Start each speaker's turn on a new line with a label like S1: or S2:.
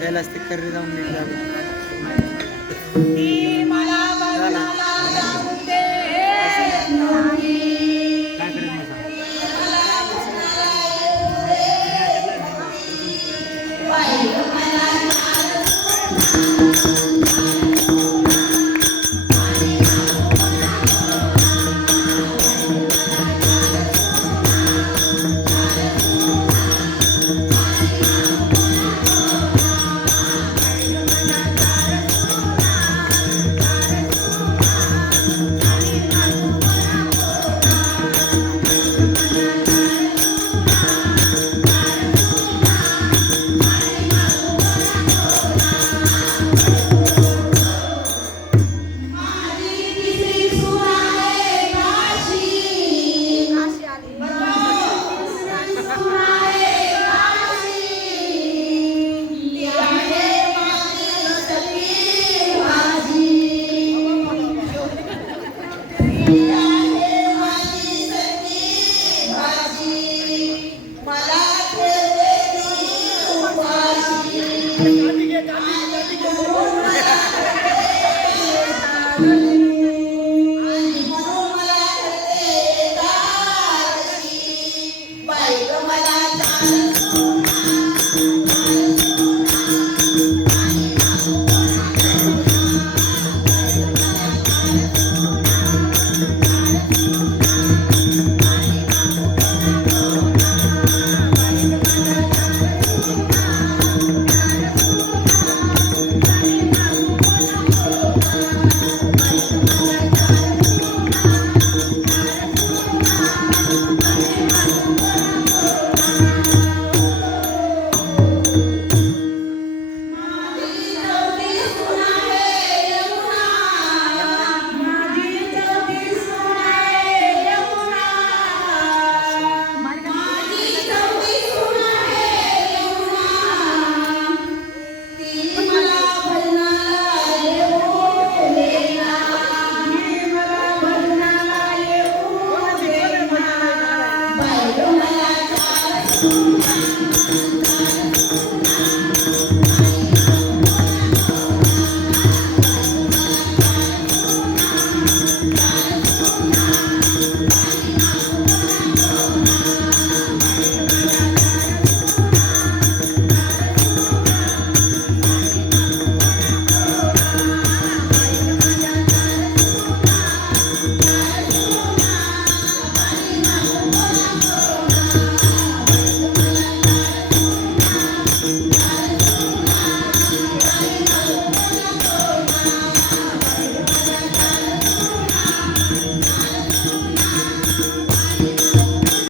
S1: कैलास ते कर्री जाऊन निघला
S2: ती Hallelujah. xuống